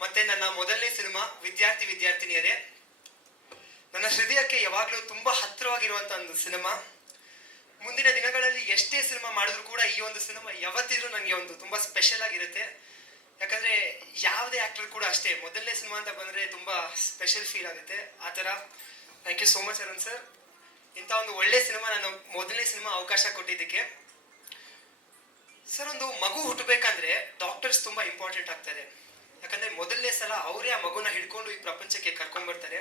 ಮತ್ತೆ ನನ್ನ ಮೊದಲನೇ ಸಿನಿಮಾ, ವಿದ್ಯಾರ್ಥಿ ವಿದ್ಯಾರ್ಥಿನಿಯರೇ. ನನ್ನ ಹೃದಯಕ್ಕೆ ಯಾವಾಗಲೂ ತುಂಬಾ ಹತ್ತಿರವಾಗಿರುವಂತ ಒಂದು ಸಿನಿಮಾ. ಮುಂದಿನ ದಿನಗಳಲ್ಲಿ ಎಷ್ಟೇ ಸಿನಿಮಾ ಮಾಡಿದ್ರು ಕೂಡ ಈ ಒಂದು ಸಿನಿಮಾ ಯಾವತ್ತಿದ್ರೂ ನನಗೆ ಒಂದು ತುಂಬಾ ಸ್ಪೆಷಲ್ ಆಗಿರುತ್ತೆ. ಯಾಕಂದ್ರೆ ಯಾವುದೇ ಆಕ್ಟರ್ ಕೂಡ ಅಷ್ಟೇ, ಮೊದಲನೇ ಸಿನಿಮಾ ಅಂತ ಬಂದ್ರೆ ತುಂಬಾ ಸ್ಪೆಷಲ್ ಫೀಲ್ ಆಗುತ್ತೆ. ಆ ಥರ. Thank you so much Arun sir ಇಂಥ ಒಂದು ಒಳ್ಳೆ ಸಿನಿಮಾ ನಾನು ಮೊದಲನೇ ಸಿನಿಮಾ ಅವಕಾಶ ಕೊಟ್ಟಿದ್ದಕ್ಕೆ. ಸರ್ ಒಂದು ಮಗು ಹುಟ್ಟಬೇಕಂದ್ರೆ ಡಾಕ್ಟರ್ಸ್ ತುಂಬಾ ಇಂಪಾರ್ಟೆಂಟ್ ಆಗ್ತಾರೆ. ಯಾಕಂದ್ರೆ ಮೊದಲನೇ ಸಲ ಅವರೇ ಆ ಮಗುನ ಹಿಡ್ಕೊಂಡು ಈ ಪ್ರಪಂಚಕ್ಕೆ ಕರ್ಕೊಂಡ್ ಬರ್ತಾರೆ.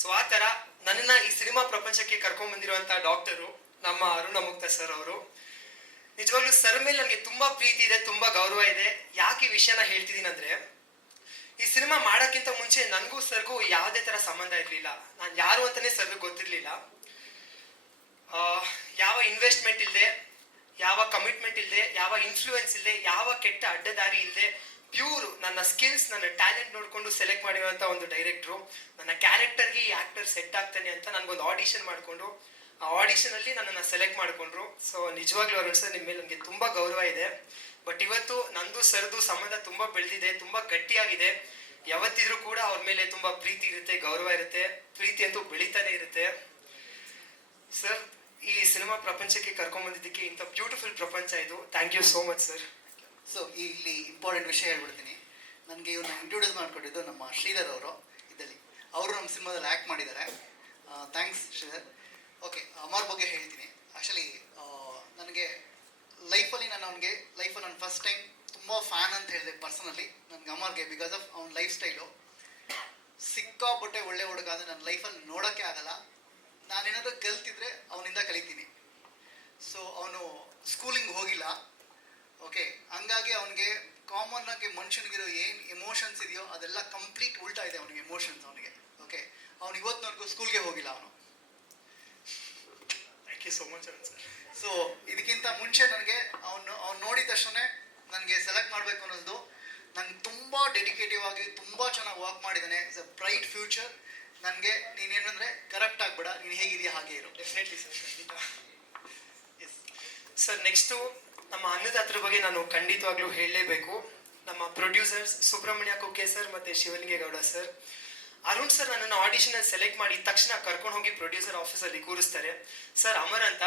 ಸೊ ಆ ತರ ನನ್ನ ಈ ಸಿನಿಮಾ ಪ್ರಪಂಚಕ್ಕೆ ಕರ್ಕೊಂಡ್ ಬಂದಿರುವಂತ ಡಾಕ್ಟರು ನಮ್ಮ ಅರುಣ ಮುಕ್ತ ಸರ್ ಅವರು. ನಿಜವಾಗ್ಲೂ ಸರ್ ಮೇಲೆ ನನಗೆ ತುಂಬಾ ಪ್ರೀತಿ ಇದೆ, ತುಂಬಾ ಗೌರವ ಇದೆ. ಯಾಕೆ ಈ ವಿಷಯನ ಹೇಳ್ತಿದ್ದೀನಿ ಅಂದ್ರೆ, ಈ ಸಿನಿಮಾ ಮಾಡೋಕ್ಕಿಂತ ಮುಂಚೆ ನನಗೂ ಸರ್ಗೂ ಯಾವುದೇ ತರ ಸಂಬಂಧ ಇರಲಿಲ್ಲ. ನಾನು ಯಾರು ಅಂತಾನೆ ಸರ್ಗೂ ಗೊತ್ತಿರಲಿಲ್ಲ. ಯಾವ ಇನ್ವೆಸ್ಟ್ಮೆಂಟ್ ಇಲ್ಲದೆ ಯಾವ ಕಮಿಟ್ಮೆಂಟ್ ಇಲ್ಲದೆ ಯಾವ ಇನ್ಫ್ಲೂಯೆನ್ಸ್ ಇಲ್ಲದೆ ಯಾವ ಕೆಟ್ಟ ಅಡ್ಡದಾರಿ ಇಲ್ಲದೆ ಪ್ಯೂರ್ ನನ್ನ ಸ್ಕಿಲ್ಸ್, ನನ್ನ ಟ್ಯಾಲೆಂಟ್ ನೋಡ್ಕೊಂಡು ಸೆಲೆಕ್ಟ್ ಮಾಡಿರುವಂತ ಒಂದು ಡೈರೆಕ್ಟ್ರು ನನ್ನ ಕ್ಯಾರೆಕ್ಟರ್ಗೆ ಈ ಆಕ್ಟರ್ ಸೆಟ್ ಆಗ್ತಾನೆ ಅಂತ ನನಗೊಂದು ಆಡಿಷನ್ ಮಾಡಿಕೊಂಡು, ಆ ಆಡಿಷನ್ ಅಲ್ಲಿ ನನ್ನನ್ನು ಸೆಲೆಕ್ಟ್ ಮಾಡಿಕೊಂಡ್ರು. ಸೊ ನಿಜವಾಗ್ಲೂ ಅವರು ಸರ್ ನಿಮ್ಮ ಮೇಲೆ ನನಗೆ ತುಂಬಾ ಗೌರವ ಇದೆ. ಬಟ್ ಇವತ್ತು ನಂದು, ಸರ್ದು ಸಂಬಂಧ ತುಂಬಾ ಬೆಳೆದಿದೆ, ತುಂಬಾ ಗಟ್ಟಿಯಾಗಿದೆ. ಯಾವತ್ತಿದ್ರೂ ಕೂಡ ಅವ್ರ ಮೇಲೆ ತುಂಬಾ ಪ್ರೀತಿ ಇರುತ್ತೆ, ಗೌರವ ಇರುತ್ತೆ, ಪ್ರೀತಿ ಅಂತೂ ಬೆಳೀತಾನೆ ಇರುತ್ತೆ. ಸರ್ ಈ ಸಿನಿಮಾ ಪ್ರಪಂಚಕ್ಕೆ ಕರ್ಕೊಂಡ್ ಬಂದಿದ್ದಕ್ಕೆ ಇಂಥ ಬ್ಯೂಟಿಫುಲ್ ಪ್ರಪಂಚ ಇದು. Thank you so much sir so ಇಲ್ಲಿ ಇಂಪಾರ್ಟೆಂಟ್ ವಿಷಯ ಹೇಳ್ಬಿಡ್ತೀನಿ. ನನಗೆ ಇವನು ಇಂಟ್ರೊಡ್ಯೂಸ್ ಮಾಡಿಕೊಟ್ಟಿದ್ದು ನಮ್ಮ ಶ್ರೀಧರ್ ಅವರು ಇದರಲ್ಲಿ ಅವರು ನಮ್ಮ ಸಿನಿಮಾದಲ್ಲಿ ಆ್ಯಕ್ಟ್ ಮಾಡಿದ್ದಾರೆ. ಥ್ಯಾಂಕ್ಸ್ ಶ್ರೀಧರ್. ಓಕೆ ಅಮರ್ ಬಗ್ಗೆ ಹೇಳ್ತೀನಿ. ಆ್ಯಕ್ಚುಲಿ ನನಗೆ ಲೈಫಲ್ಲಿ ನಾನು ಅವನಿಗೆ ಲೈಫಲ್ಲಿ ನಾನು ಫಸ್ಟ್ ಟೈಮ್ ತುಂಬ ಫ್ಯಾನ್ ಅಂತ ಹೇಳಿದೆ ಪರ್ಸನಲಿ ನನಗೆ ಅಮರ್ಗೆ ಬಿಕಾಸ್ ಆಫ್ ಅವ್ನ ಲೈಫ್ ಸ್ಟೈಲು ಸಿಕ್ಕಾಪಟ್ಟೆ ಒಳ್ಳೆ ಹುಡುಗ ಅಂದರೆ ನನ್ನ ಲೈಫಲ್ಲಿ ನೋಡೋಕ್ಕೆ ಆಗಲ್ಲ. ನಾನೇನಾದರೂ ಕಲ್ತಿದ್ರೆ ಅವನಿಂದ ಕಲಿತೀನಿ. ಸೊ ಅವನು ಸ್ಕೂಲಿಂಗ್ ಹೋಗಿಲ್ಲ. ಓಕೆ ಹಂಗಾಗಿ ಅವನಿಗೆ ಕಾಮನ್ ಆಗಿ ಮನುಷ್ಯನಿಗಿರೋ ಏನು ಎಮೋಷನ್ಸ್ ಇದೆಯೋ ಅದೆಲ್ಲ ಕಂಪ್ಲೀಟ್ ಉಲ್ಟಾ ಇದೆ ಅವನಿಗೆ ಎಮೋಷನ್ಸ್ ಅವನಿಗೆ. ಓಕೆ ಅವ್ನು ಇವತ್ತಿನವರೆಗೂ ಸ್ಕೂಲ್ಗೆ ಹೋಗಿಲ್ಲ ಅವನು. Thank you so much sir so ಇದಕ್ಕಿಂತ ಮುಂಚೆ ನನಗೆ ಅವನು ಅವ್ನು ನೋಡಿದ ತಕ್ಷಣ ನನಗೆ ಸೆಲೆಕ್ಟ್ ಮಾಡಬೇಕು ಅನ್ನೋದು. ನಂಗೆ ತುಂಬ ಡೆಡಿಕೇಟಿವ್ ಆಗಿ ತುಂಬ ಚೆನ್ನಾಗಿ ವರ್ಕ್ ಮಾಡಿದ್ದಾನೆ ಇಸ್ ಅ ಬ್ರೈಟ್ ಫ್ಯೂಚರ್ ನನಗೆ ನೀನೇನಂದರೆ ಕರೆಕ್ಟ್ ಆಗಬೇಡ. ನೀನು ಹೇಗಿದೆಯಾ ಹಾಗೆ ಇರು. ಡೆಫಿನೆಟ್ಲಿ ಸರ್ ಖಂಡಿತ. ಸರ್ ನೆಕ್ಸ್ಟು ನಮ್ಮ ಅನ್ನದಾತರ ಬಗ್ಗೆ ನಾನು ಖಂಡಿತವಾಗ್ಲೂ ಹೇಳಲೇಬೇಕು. ನಮ್ಮ ಪ್ರೊಡ್ಯೂಸರ್ಸ್ ಸುಬ್ರಹ್ಮಣ್ಯ ಕುಕ್ಕೆ ಸರ್ ಮತ್ತೆ ಶಿವಲಿಂಗೇಗೌಡ ಸರ್ ಅರುಣ್ ಸರ್ ನನ್ನನ್ನು ಆಡಿಷನ್ ಅಲ್ಲಿ ಸೆಲೆಕ್ಟ್ ಮಾಡಿ ತಕ್ಷಣ ಕರ್ಕೊಂಡು ಹೋಗಿ ಪ್ರೊಡ್ಯೂಸರ್ ಆಫೀಸಲ್ಲಿ ಕೂರಿಸ್ತಾರೆ. ಸರ್ ಅಮರ್ ಅಂತ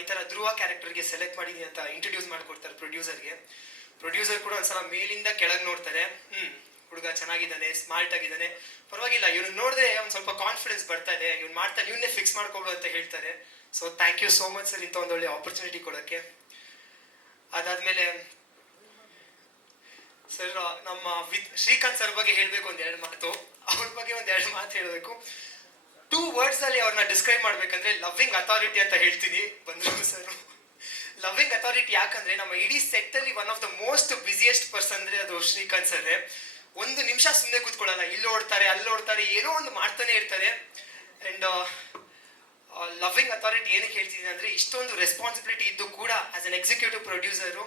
ಈ ತರ ಧ್ರುವ ಕ್ಯಾರೆಕ್ಟರ್ಗೆ ಸೆಲೆಕ್ಟ್ ಮಾಡಿದೀನಿ ಅಂತ ಇಂಟ್ರೊಡ್ಯೂಸ್ ಮಾಡಿಕೊಡ್ತಾರೆ ಪ್ರೊಡ್ಯೂಸರ್ಗೆ ಪ್ರೊಡ್ಯೂಸರ್ ಕೂಡ ಒಂದ್ಸಲ ಮೇಲಿಂದ ಕೆಳಗೆ ನೋಡ್ತಾರೆ. ಹ್ಞೂ ಹುಡುಗ ಚೆನ್ನಾಗಿದ್ದಾನೆ ಸ್ಮಾರ್ಟ್ ಆಗಿದ್ದಾನೆ. ಪರವಾಗಿಲ್ಲ ಇವ್ನು ನೋಡಿದ್ರೆ ಒಂದು ಸ್ವಲ್ಪ ಕಾನ್ಫಿಡೆನ್ಸ್ ಬರ್ತಾ ಇದೆ. ಇವ್ನು ಮಾಡ್ತಾನೆ, ಇವನ್ನೇ ಫಿಕ್ಸ್ ಮಾಡ್ಕೊಬೋದು ಅಂತ ಹೇಳ್ತಾರೆ. So thank you so much sir ಇಂಥ ಒಂದು ಒಳ್ಳೆ ಆಪರ್ಚುನಿಟಿ ಕೊಡೋಕ್ಕೆ. ಅದಾದ್ಮೇಲೆ, ಸರ್, ನಮ್ಮ ವಿದ್ ಶ್ರೀಕಾಂತ್ ಸರ್ ಬಗ್ಗೆ ಹೇಳ್ಬೇಕು ಒಂದ್ ಎರಡು ಮಾತು. ಅವ್ರ ಬಗ್ಗೆ ಒಂದ್ ಎರಡು ಮಾತು ಹೇಳಬೇಕು. ಟೂ ವರ್ಡ್ಸ್ ಅಲ್ಲಿ ಅವ್ರನ್ನ ಡಿಸ್ಕ್ರೈಬ್ ಮಾಡ್ಬೇಕಂದ್ರೆ ಲವ್ವಿಂಗ್ ಅಥಾರಿಟಿ ಅಂತ ಹೇಳ್ತೀನಿ, ಬಂದ್ರು ಸರ್. ಲವ್ವಿಂಗ್ ಅಥಾರಿಟಿ ಯಾಕಂದ್ರೆ ನಮ್ಮ ಇಡೀ ಸೆಟ್ ಅಲ್ಲಿ one of the most busiest person ಅಂದ್ರೆ ಅದು ಶ್ರೀಕಾಂತ್ ಸರ್ ಒಂದು ನಿಮಿಷ ಸುಮ್ಮನೆ ಕೂತ್ಕೊಳ್ಳಲ್ಲ. ಇಲ್ಲಿ ಓಡ್ತಾರೆ, ಅಲ್ಲಿ ಓಡ್ತಾರೆ, ಏನೋ ಒಂದು ಮಾಡ್ತಾನೆ ಇರ್ತಾರೆ. ಅಂಡ್ ಲವ್ವಿಂಗ್ ಅಥಾರಿಟಿ ಏನಕ್ಕೆ ಹೇಳ್ತಿದ್ದೀನಿ ಅಂದ್ರೆ ಇಷ್ಟೊಂದು ರೆಸ್ಪಾನ್ಸಿಬಿಲಿಟಿ ಇದ್ದು ಕೂಡ ಆಸ್ ಅನ್ ಎಕ್ಸಿಕ್ಯೂಟಿವ್ ಪ್ರೊಡ್ಯೂಸರು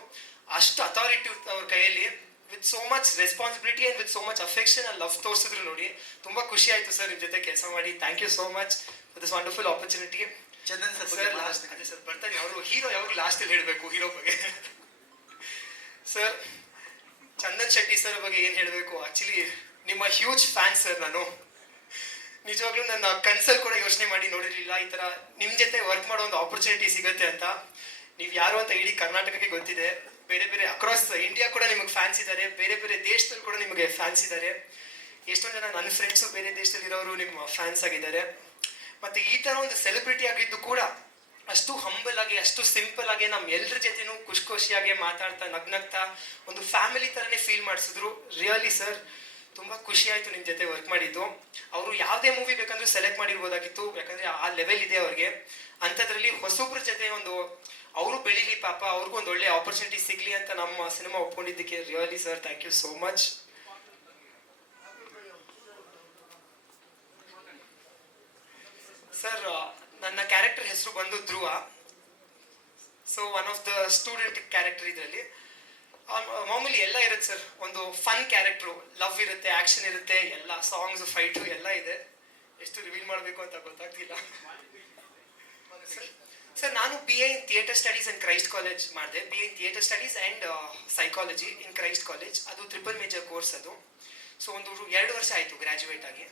ಅಷ್ಟು ಅಥಾರಿಟಿ ಅವ್ರ ಕೈಯಲ್ಲಿ with so much responsibility and with so much affection and love ತೋರಿಸಿದ್ರು ನೋಡಿ. ತುಂಬಾ ಖುಷಿ ಆಯ್ತು ಸರ್ ನಿಮ್ಮ ಜೊತೆ ಕೆಲಸ ಮಾಡಿ. Thank you so much this wonderful opportunity Chandan sir sir last ಅದೇ ಸರ್ ಬರ್ತಾರೆ. ಅವರು ಹೀರೋ ಯಾವಾಗ ಲಾಸ್ಟಲ್ಲಿ ಹೇಳಬೇಕು ಹೇಳ್ಬೇಕು ಹೀರೋ ಬಗ್ಗೆ. ಸರ್ ಚಂದನ್ ಶೆಟ್ಟಿ ಸರ್ ಬಗ್ಗೆ ಏನು ಹೇಳಬೇಕು? ಆಕ್ಚುಲಿ ನಿಮ್ಮ ಹ್ಯೂಜ್ ಫ್ಯಾನ್ ಸರ್ ನಾನು. ನಿಜವಾಗ್ಲೂ ನನ್ನ ಕನ್ಸಲ್ ಕೂಡ ಯೋಚನೆ ಮಾಡಿ ನೋಡಿರಲಿಲ್ಲ. ಈ ತರ ನಿಮ್ಮ ಜೊತೆ ವರ್ಕ್ ಮಾಡೋ ಒಂದು ಆಪರ್ಚುನಿಟಿ ಸಿಗುತ್ತೆ ಅಂತ. ನೀವು ಯಾರು ಅಂತ ಇಡೀ ಕರ್ನಾಟಕಕ್ಕೆ ಗೊತ್ತಿದೆ. ಬೇರೆ ಬೇರೆ ಅಕ್ರಾಸ್ ಇಂಡಿಯಾ ಕೂಡ ನಿಮಗೆ ಫ್ಯಾನ್ಸ್ ಇದ್ದಾರೆ ಬೇರೆ ಬೇರೆ ದೇಶದಲ್ಲಿ ಕೂಡ ನಿಮಗೆ ಫ್ಯಾನ್ಸ್ ಇದ್ದಾರೆ ಎಷ್ಟೊಂದು ಜನ ನನ್ನ ಫ್ರೆಂಡ್ಸು ಬೇರೆ ದೇಶದಲ್ಲಿ ಇರೋರು ನಿಮ್ಮ ಫ್ಯಾನ್ಸ್ ಆಗಿದ್ದಾರೆ. ಮತ್ತೆ ಈ ತರ ಒಂದು ಸೆಲೆಬ್ರಿಟಿ ಆಗಿದ್ದು ಕೂಡ ಅಷ್ಟು ಹಂಬಲ್ ಆಗಿ, ಅಷ್ಟು ಸಿಂಪಲ್ ಆಗಿ ನಮ್ ಎಲ್ರ ಜೊತೆನೂ ಖುಷಿ ಖುಷಿಯಾಗಿ ಮಾತಾಡ್ತಾ, ನಗ್ನಗ್ತಾ ಒಂದು ಫ್ಯಾಮಿಲಿ ತರನೇ ಫೀಲ್ ಮಾಡಿಸಿದ್ರು. ರಿಯಲಿ ಸರ್ ತುಂಬಾ ಖುಷಿ ಆಯ್ತು ನಿಮ್ ಜೊತೆ ವರ್ಕ್ ಮಾಡಿದ್ದು. ಅವರು ಯಾವುದೇ ಮೂವಿ ಬೇಕಂದ್ರೂ ಸೆಲೆಕ್ಟ್ ಮಾಡಿರ್ಬೋದಾಗಿತ್ತು. ಯಾಕಂದ್ರೆ ಆ ಲೆವೆಲ್ ಇದೆ ಅವ್ರಿಗೆ. ಅಂಥದ್ರಲ್ಲಿ ಹೊಸೊಬ್ರ ಜೊತೆ ಒಂದು, ಅವರು ಬೆಳಿಲಿ ಪಾಪ, ಅವ್ರಿಗೂ ಒಂದು ಒಳ್ಳೆ ಆಪರ್ಚುನಿಟಿ ಸಿಗ್ಲಿ ಅಂತ ನಮ್ಮ cinema ಒಪ್ಕೊಂಡಿದ್ದಕ್ಕೆ really sir thank you so much sir ನನ್ನ ಕ್ಯಾರೆಕ್ಟರ್ ಹೆಸರು ಬಂದು Dhruva. So one of the student character ಇದರಲ್ಲಿ. ಮಾಮೂಲಿ ಎಲ್ಲ ಇರುತ್ತೆ ಸರ್. ಒಂದು ಫನ್ ಕ್ಯಾರೆಕ್ಟ್ರು ಲವ್ ಇರುತ್ತೆ ಆಕ್ಷನ್ ಇರುತ್ತೆ, ಎಲ್ಲ ಸಾಂಗ್ಸ್ ಫೈಟು ಎಲ್ಲ ಇದೆ. ಎಷ್ಟು ರಿವೀಲ್ ಮಾಡಬೇಕು ಅಂತ ಗೊತ್ತಾಗ್ತಿಲ್ಲ. ಸರ್, ನಾನು B A in theatre studies and Christ college ಮಾಡಿದೆ. B A theatre studies and psychology in Christ college ಅದು ಟ್ರಿಪಲ್ ಮೇಜರ್ ಕೋರ್ಸ್ ಅದು. ಸೊ ಒಂದು ಎರಡು ವರ್ಷ ಆಯಿತು ಗ್ರ್ಯಾಜುಯೇಟ್ ಆಗಿ.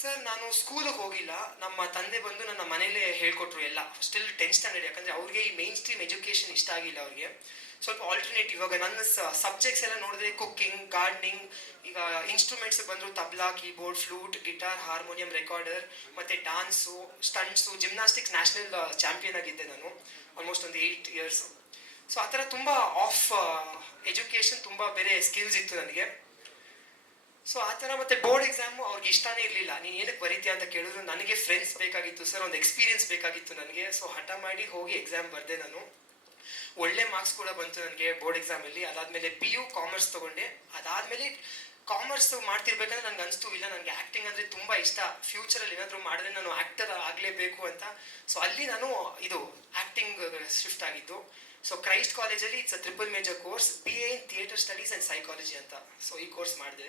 ಸರ್, ನಾನು ಸ್ಕೂಲಿಗೆ ಹೋಗಿಲ್ಲ. ನಮ್ಮ ತಂದೆ ಬಂದು ನನ್ನ ಮನೆಯಲ್ಲೇ ಹೇಳ್ಕೊಟ್ರು ಎಲ್ಲ. ಸ್ಟಿಲ್ ಟೆಂತ್ ಸ್ಟ್ಯಾಂಡರ್ಡ್ ಯಾಕಂದ್ರೆ ಅವ್ರಿಗೆ ಈ ಮೈನ್ ಸ್ಟ್ರೀಮ್ ಎಜುಕೇಶನ್ ಇಷ್ಟ ಆಗಿಲ್ಲ ಅವ್ರಿಗೆ. ಸ್ವಲ್ಪ ಆಲ್ಟರ್ನೇಟ್ ಇವಾಗ ನನ್ನ ಸಬ್ಜೆಕ್ಟ್ಸ್ ಎಲ್ಲ ನೋಡಿದ್ರೆ ಕುಕ್ಕಿಂಗ್ ಗಾರ್ಡ್ನಿಂಗ್ ಈಗ ಇನ್ಸ್ಟ್ರೂಮೆಂಟ್ಸ್ ಬಂದರು tabla keyboard flute guitar harmonium recorder ಮತ್ತೆ dance stunts gymnastics national champion ಆಗಿದ್ದೆ ನಾನು. ಆಲ್ಮೋಸ್ಟ್ ಒಂದು ಏಯ್ಟ್ ಇಯರ್ಸ್ ಸೊ ಆ ಥರ ತುಂಬ ಆಫ್ ಎಜುಕೇಶನ್ ತುಂಬ ಬೇರೆ ಸ್ಕಿಲ್ಸ್ ಇತ್ತು ನನಗೆ. ಸೊ ಆ ಥರ ಮತ್ತೆ ಬೋರ್ಡ್ ಎಕ್ಸಾಮು ಅವ್ರಿಗೆ ಇಷ್ಟನೇ ಇರಲಿಲ್ಲ. ನೀನು ಏನಕ್ಕೆ ಬರೀತೀಯ ಅಂತ ಕೇಳಿದ್ರು, ನನಗೆ ಫ್ರೆಂಡ್ಸ್ ಬೇಕಾಗಿತ್ತು ಸರ್ ಒಂದು ಎಕ್ಸ್ಪೀರಿಯನ್ಸ್ ಬೇಕಾಗಿತ್ತು ನನಗೆ. ಸೊ ಹಠ ಮಾಡಿ ಹೋಗಿ ಎಕ್ಸಾಮ್ ಬರೆದೆ ನಾನು. ಒಳ್ಳೆ ಮಾರ್ಕ್ಸ್ ಕೂಡ ಬಂತು ನನಗೆ ಬೋರ್ಡ್ ಎಕ್ಸಾಮಲ್ಲಿ ಅದಾದಮೇಲೆ ಪಿ ಯು ಕಾಮರ್ಸ್ ತೊಗೊಂಡೆ. ಅದಾದಮೇಲೆ ಕಾಮರ್ಸ್ ಮಾಡ್ತಿರ್ಬೇಕಂದ್ರೆ ನನಗೆ ಅನಿಸ್ತು, ಇಲ್ಲ ನನಗೆ ಆ್ಯಕ್ಟಿಂಗ್ ಅಂದರೆ ತುಂಬ ಇಷ್ಟ. ಫ್ಯೂಚರಲ್ಲಿ ಏನಾದರೂ ಮಾಡಿದ್ರೆ ನಾನು ಆ್ಯಕ್ಟರ್ ಆಗಲೇಬೇಕು ಅಂತ. ಸೊ ಅಲ್ಲಿ ನಾನು ಇದು ಆ್ಯಕ್ಟಿಂಗ್ ಶಿಫ್ಟ್ ಆಗಿದ್ದು. ಸೊ ಕ್ರೈಸ್ಟ್ ಕಾಲೇಜಲ್ಲಿ it's a triple major course B A in theatre studies and psychology ಅಂತ. ಸೊ ಈ ಕೋರ್ಸ್ ಮಾಡಿದೆ.